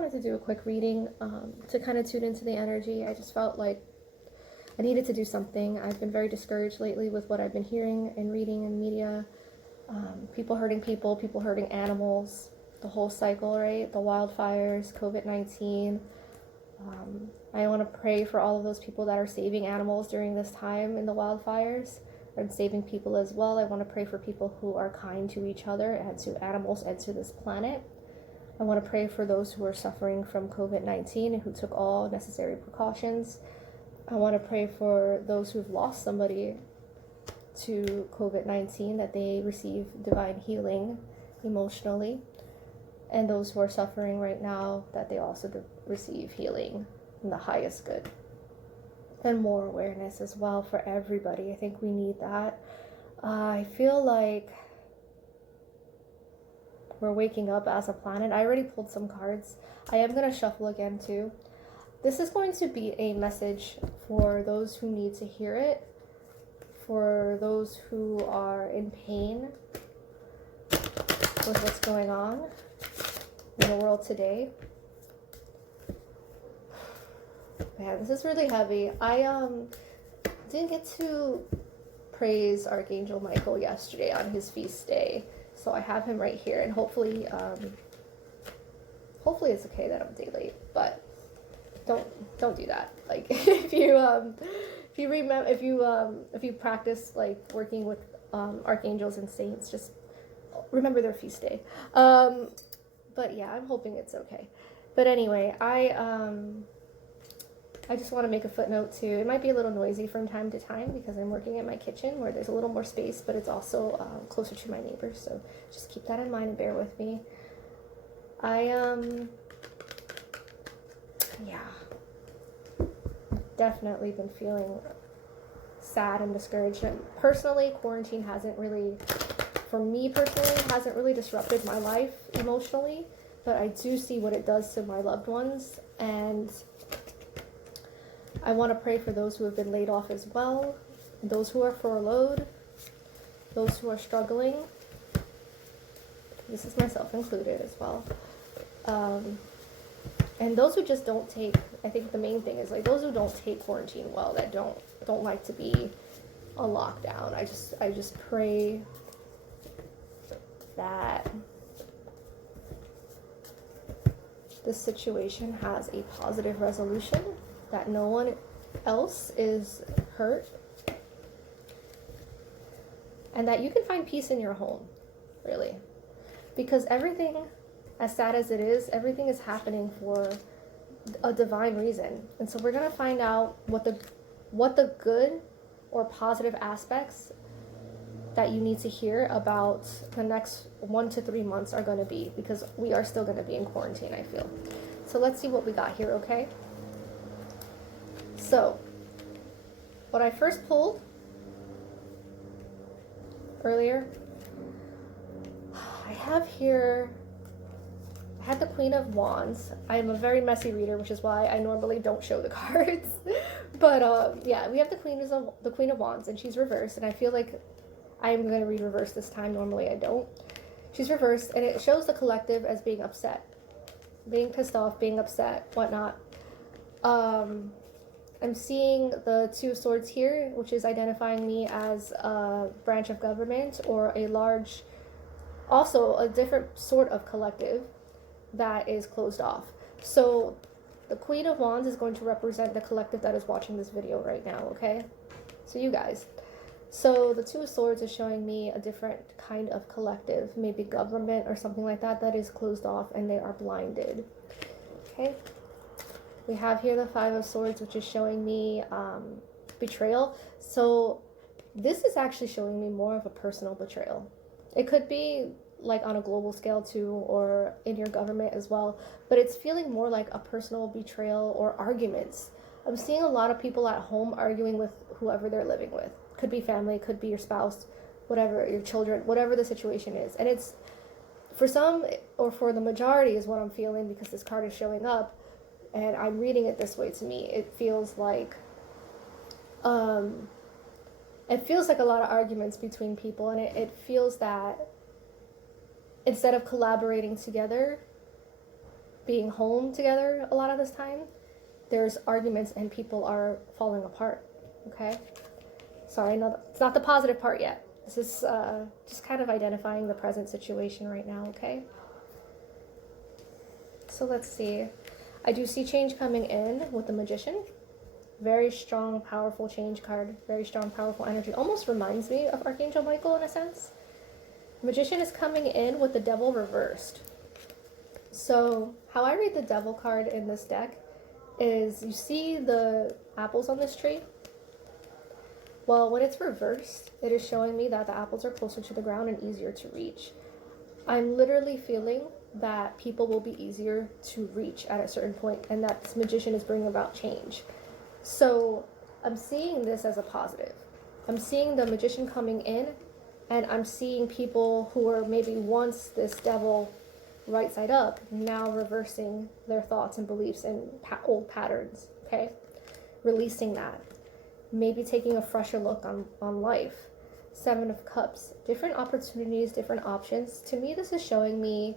wanted to do a quick reading to kind of tune into the energy. I just felt like I needed to do something. I've been very discouraged lately with what I've been hearing and reading in media. People hurting people hurting animals, the whole cycle, right? The wildfires, COVID-19. I want to pray for all of those people that are saving animals during this time in the wildfires and saving people as well. I want to pray for people who are kind to each other and to animals and to this planet. I want to pray for those who are suffering from COVID-19 and who took all necessary precautions. I want to pray for those who've lost somebody to COVID-19, that they receive divine healing emotionally. And those who are suffering right now, that they also receive healing in the highest good. And more awareness as well for everybody. I think we need that. I feel like we're waking up as a planet. I already pulled some cards. I am going to shuffle again too. This is going to be a message for those who need to hear it, for those who are in pain with what's going on in the world today. Man, this is really heavy. I didn't get to praise Archangel Michael yesterday on his feast day, so I have him right here, and hopefully it's okay that I'm a day late, but don't do that. Like if you practice like working with archangels and saints, just remember their feast day. But yeah, I'm hoping it's okay. But anyway, I just want to make a footnote too. It might be a little noisy from time to time because I'm working in my kitchen where there's a little more space, but it's also closer to my neighbors. So just keep that in mind and bear with me. Definitely been feeling sad and discouraged. And personally, quarantine hasn't really disrupted my life emotionally, but I do see what it does to my loved ones, and I want to pray for those who have been laid off as well, those who are furloughed, those who are struggling. This is myself included as well. And those who just don't take, I think the main thing is like those who don't take quarantine well, that don't like to be on lockdown. I just pray that this situation has a positive resolution, that no one else is hurt, and that you can find peace in your home, really. Because everything, as sad as it is, everything is happening for a divine reason. And so we're going to find out what the good or positive aspects that you need to hear about the next 1 to 3 months are going to be, because we are still going to be in quarantine, I feel. So let's see what we got here, okay? So, what I first pulled earlier, I had the Queen of Wands. I am a very messy reader, which is why I normally don't show the cards. But yeah, we have the Queen of Wands, and she's reversed, and I feel like I am going to read reverse this time. Normally I don't. She's reversed, and it shows the collective as being upset, being pissed off, being upset, whatnot. I'm seeing the Two of Swords here, which is identifying me as a branch of government or also a different sort of collective that is closed off. So the Queen of Wands is going to represent the collective that is watching this video right now, okay? So you guys. So the Two of Swords is showing me a different kind of collective, maybe government or something like that, that is closed off and they are blinded, okay? We have here the Five of Swords, which is showing me betrayal. So this is actually showing me more of a personal betrayal. It could be like on a global scale too, or in your government as well, but it's feeling more like a personal betrayal or arguments. I'm seeing a lot of people at home arguing with whoever they're living with. Could be family, could be your spouse, whatever, your children, whatever the situation is. And it's, for some, or for the majority is what I'm feeling, because this card is showing up and I'm reading it this way. To me, it feels like a lot of arguments between people, and it feels that instead of collaborating together, being home together a lot of this time, there's arguments and people are falling apart. Okay? Sorry, no, it's not the positive part yet. This is just kind of identifying the present situation right now, okay? So let's see. I do see change coming in with the Magician. Very strong, powerful change card. Very strong, powerful energy. Almost reminds me of Archangel Michael in a sense. Magician is coming in with the Devil reversed. So how I read the Devil card in this deck is you see the apples on this tree? Well, when it's reversed, it is showing me that the apples are closer to the ground and easier to reach. I'm literally feeling that people will be easier to reach at a certain point, and that this Magician is bringing about change. So I'm seeing this as a positive. I'm seeing the Magician coming in, and I'm seeing people who were maybe once this Devil right side up, now reversing their thoughts and beliefs and old patterns, okay? Releasing that. Maybe taking a fresher look on life. 7 of Cups. Different opportunities, different options. To me, this is showing me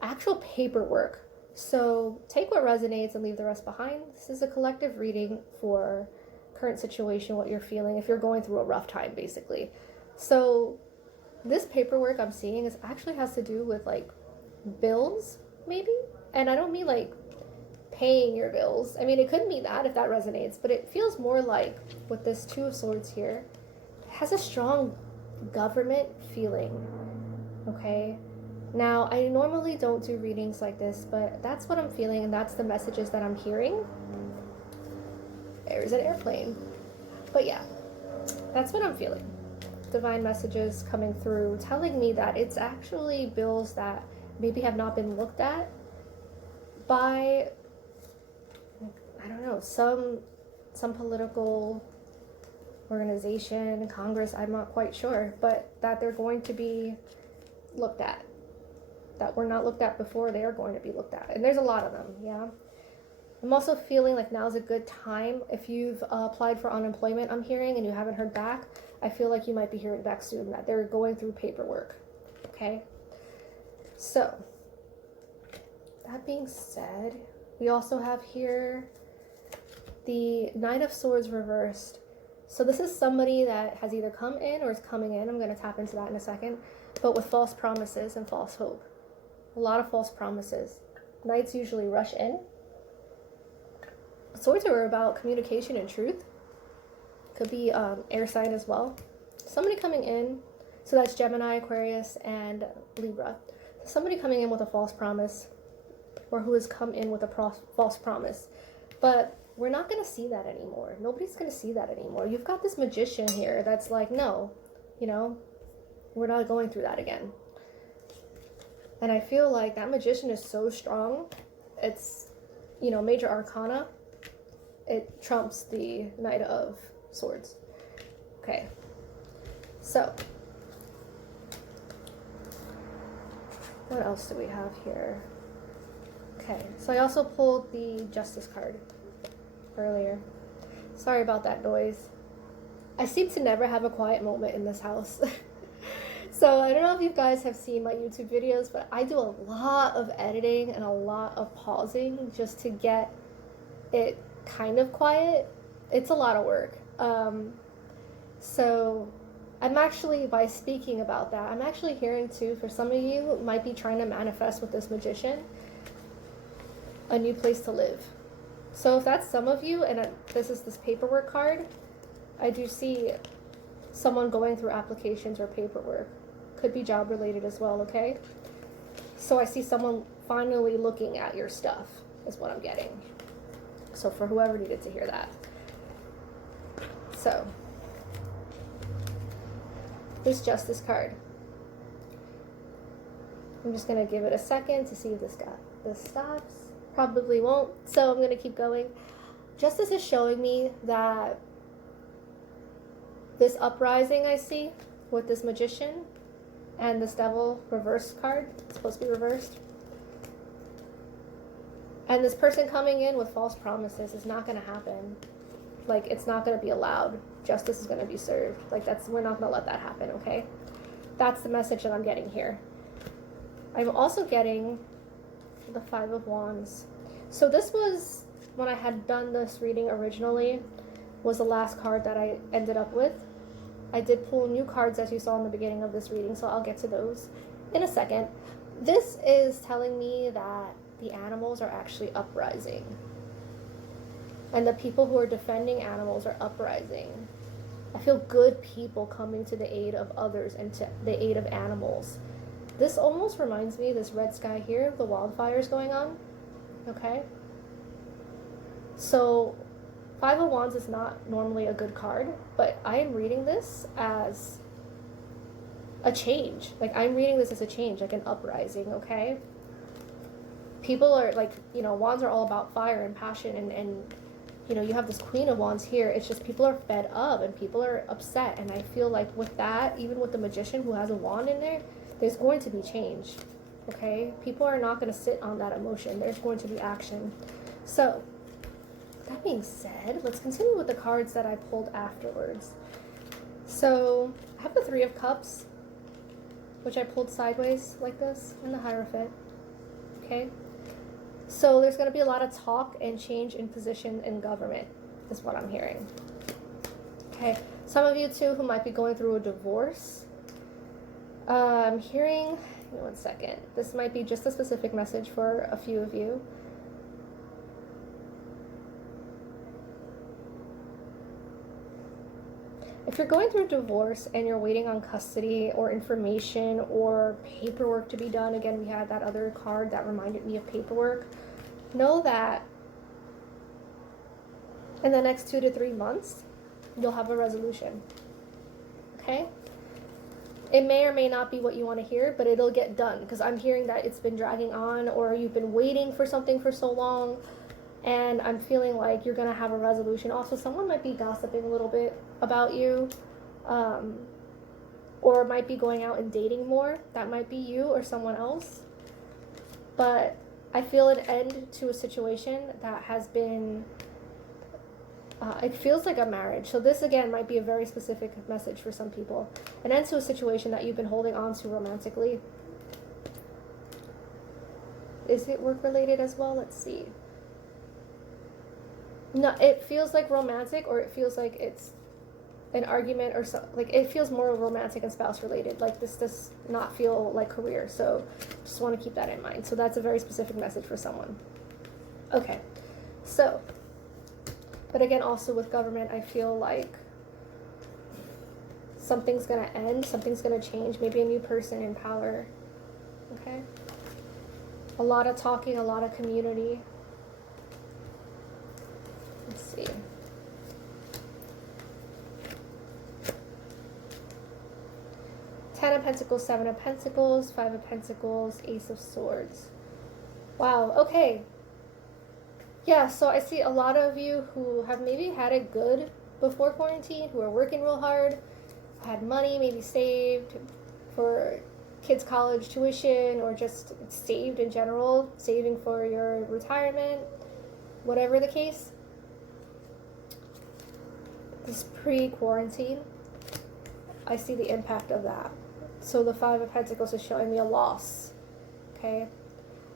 actual paperwork. So take what resonates and leave the rest behind. This is a collective reading for current situation, what you're feeling, if you're going through a rough time, basically. So this paperwork I'm seeing is actually has to do with like bills, maybe? And I don't mean like paying your bills. I mean, it could mean that if that resonates, but it feels more like with this 2 of Swords here, it has a strong government feeling, okay? Now, I normally don't do readings like this, but that's what I'm feeling, and that's the messages that I'm hearing. There's an airplane. But yeah, that's what I'm feeling. Divine messages coming through, telling me that it's actually bills that maybe have not been looked at by, I don't know, some political organization, Congress, I'm not quite sure, but that they're going to be looked at. That were not looked at before, they are going to be looked at. And there's a lot of them, yeah. I'm also feeling like now's a good time. If you've applied for unemployment, I'm hearing, and you haven't heard back, I feel like you might be hearing back soon, that they're going through paperwork, okay? So, that being said, we also have here the Knight of Swords reversed. So this is somebody that has either come in or is coming in. I'm going to tap into that in a second. But with false promises and false hope. A lot of false promises. Knights usually rush in. Swords are about communication and truth. Could be air sign as well. Somebody coming in. So that's Gemini, Aquarius, and Libra. Somebody coming in with a false promise, or who has come in with a false promise. But we're not going to see that anymore. Nobody's going to see that anymore. You've got this Magician here that's like, no, you know, we're not going through that again. And I feel like that Magician is so strong. It's, you know, major arcana. It trumps the Knight of Swords. Okay. So, what else do we have here? Okay, so I also pulled the Justice card earlier. Sorry about that noise. I seem to never have a quiet moment in this house. So I don't know if you guys have seen my YouTube videos, but I do a lot of editing and a lot of pausing just to get it kind of quiet. It's a lot of work. So I'm actually, by speaking about that, I'm actually hearing too, for some of you, might be trying to manifest with this Magician, a new place to live. So if that's some of you, and this is this paperwork card, I do see someone going through applications or paperwork. Could be job related as well, okay? So I see someone finally looking at your stuff, is what I'm getting. So for whoever needed to hear that. So, this Justice card. I'm just going to give it a second to see if this stops. Probably won't, so I'm going to keep going. Justice is showing me that this uprising I see with this Magician and this Devil reverse card, it's supposed to be reversed, and this person coming in with false promises is not going to happen. Like, it's not going to be allowed. Justice is going to be served. Like, we're not going to let that happen, okay? That's the message that I'm getting here. I'm also getting the Five of Wands. So this was, when I had done this reading originally, was the last card that I ended up with. I did pull new cards, as you saw in the beginning of this reading, so I'll get to those in a second. This is telling me that the animals are actually uprising. And the people who are defending animals are uprising. I feel good people coming to the aid of others and to the aid of animals. This almost reminds me, this red sky here, the wildfires going on. Okay? So, Five of Wands is not normally a good card, but I am reading this as a change. Like, I'm reading this as a change, like an uprising, okay? People are, like, you know, wands are all about fire and passion, and you know, you have this Queen of Wands here. It's just people are fed up and people are upset, and I feel like with that, even with the Magician who has a wand in there, there's going to be change, okay? People are not going to sit on that emotion. There's going to be action. So, that being said, let's continue with the cards that I pulled afterwards. So, I have the Three of Cups, which I pulled sideways like this, and the Hierophant, okay? So, there's going to be a lot of talk and change in position in government, is what I'm hearing. Okay, some of you too who might be going through a divorce. I'm hearing, give me 1 second. This might be just a specific message for a few of you. If you're going through a divorce and you're waiting on custody or information or paperwork to be done, again, we had that other card that reminded me of paperwork. Know that in the next 2 to 3 months, you'll have a resolution. Okay? It may or may not be what you want to hear, but it'll get done, because I'm hearing that it's been dragging on, or you've been waiting for something for so long, and I'm feeling like you're going to have a resolution. Also, someone might be gossiping a little bit about you, or might be going out and dating more. That might be you or someone else. But I feel an end to a situation that has been, it feels like a marriage. So this, again, might be a very specific message for some people. An end to a situation that you've been holding on to romantically. Is it work-related as well? Let's see. No, it feels like romantic, or it feels like it's an argument, or so, like it feels more romantic and spouse related. Like this does not feel like career, so just want to keep that in mind. So that's a very specific message for someone. Okay, so, but again, also with government, I feel like something's gonna end, something's gonna change, maybe a new person in power. Okay, a lot of talking, a lot of community. Let's see. Ten of Pentacles, Seven of Pentacles, Five of Pentacles, Ace of Swords. Wow, okay. Yeah, so I see a lot of you who have maybe had it good before quarantine, who are working real hard, had money maybe saved for kids' college tuition, or just saved in general, saving for your retirement, whatever the case. This pre-quarantine, I see the impact of that. So the Five of Pentacles is showing me a loss, okay?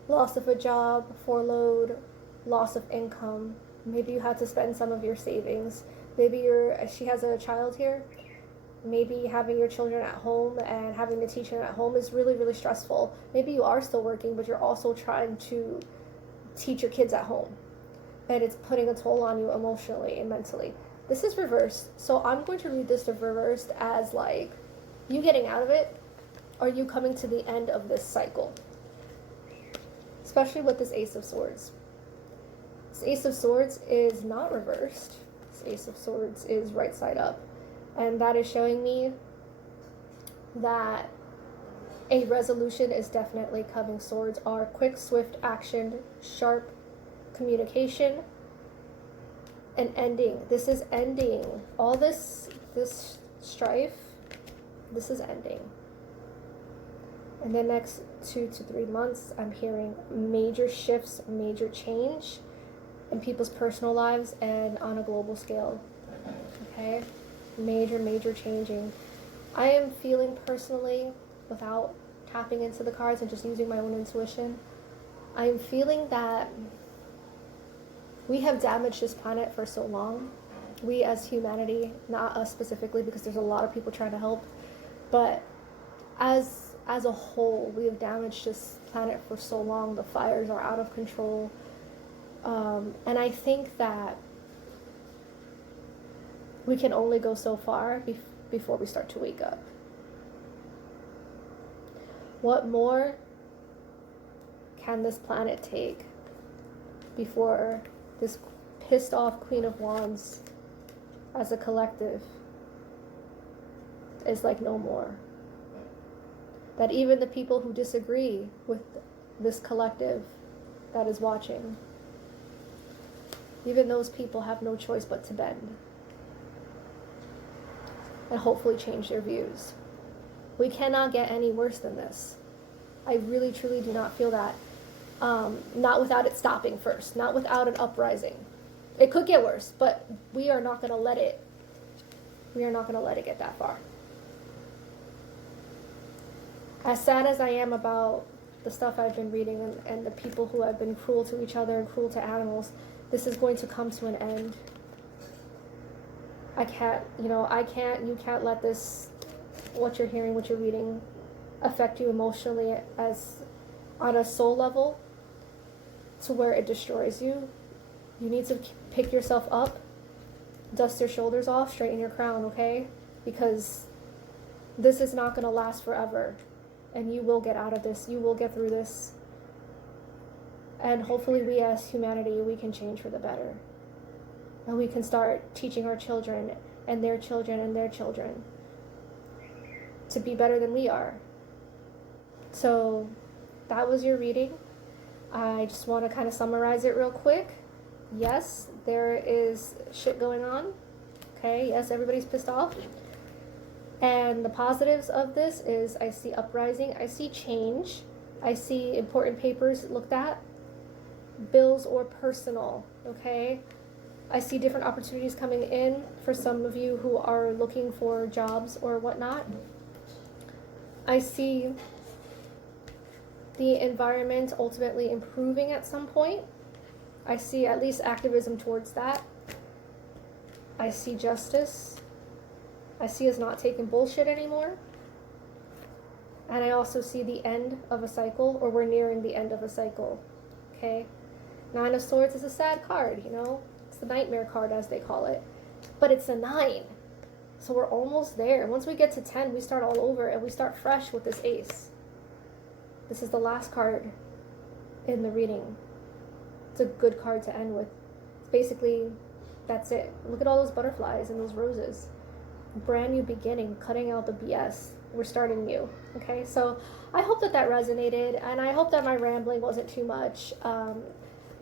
Loss of a job, furloughed, loss of income. Maybe you had to spend some of your savings. Maybe she has a child here. Maybe having your children at home and having to teach them at home is really, really stressful. Maybe you are still working, but you're also trying to teach your kids at home. And it's putting a toll on you emotionally and mentally. This is reversed, so I'm going to read this reversed as like you getting out of it, or you coming to the end of this cycle. Especially with this Ace of Swords. This Ace of Swords is not reversed. This Ace of Swords is right side up. And that is showing me that a resolution is definitely coming. Swords are quick, swift action, sharp communication, and ending. This is ending. All this strife, this is ending. In the next 2 to 3 months, I'm hearing major shifts, major change in people's personal lives and on a global scale. Okay? Major changing. I am feeling personally, without tapping into the cards and just using my own intuition, I'm feeling that we have damaged this planet for so long. We as humanity, not us specifically, because there's a lot of people trying to help, but as a whole, we have damaged this planet for so long. The fires are out of control, and I think that we can only go so far before we start to wake up. What more can this planet take before this pissed off Queen of Wands as a collective is like no more? That even the people who disagree with this collective that is watching, even those people have no choice but to bend and hopefully change their views. We cannot get any worse than this. I really, truly do not feel that. Not without it stopping first, not without an uprising. It could get worse, but we are not going to let it get that far. As sad as I am about the stuff I've been reading and the people who have been cruel to each other and cruel to animals, this is going to come to an end. You can't let this, what you're hearing, what you're reading, affect you emotionally as on a soul level to where it destroys you. You need to pick yourself up, dust your shoulders off, straighten your crown, okay? Because this is not going to last forever, and you will get out of this. You will get through this, and hopefully we as humanity, we can change for the better, and we can start teaching our children and their children and their children to be better than we are. So that was your reading. I just want to kind of summarize it real quick. Yes, there is shit going on. Okay, yes, everybody's pissed off. And the positives of this is I see uprising, I see change, I see important papers looked at, bills or personal, okay? I see different opportunities coming in for some of you who are looking for jobs or whatnot. I see the environment ultimately improving at some point. I see at least activism towards that. I see justice. I see us not taking bullshit anymore. And I also see the end of a cycle, or we're nearing the end of a cycle. Okay? Nine of Swords is a sad card, you know? It's the nightmare card, as they call it. But it's a 9. So we're almost there. Once we get to 10, we start all over, and we start fresh with this Ace. This is the last card in the reading. It's a good card to end with. It's basically, that's it. Look at all those butterflies and those roses. Brand new beginning, cutting out the BS. We're starting new. Okay, so I hope that resonated, and I hope that my rambling wasn't too much. I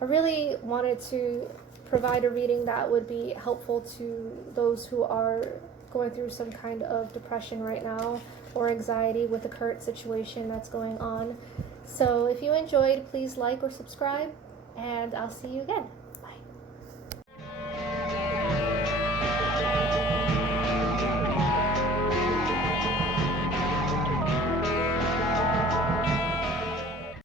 really wanted to provide a reading that would be helpful to those who are going through some kind of depression right now or anxiety with the current situation that's going on. So if you enjoyed, please like or subscribe, and I'll see you again.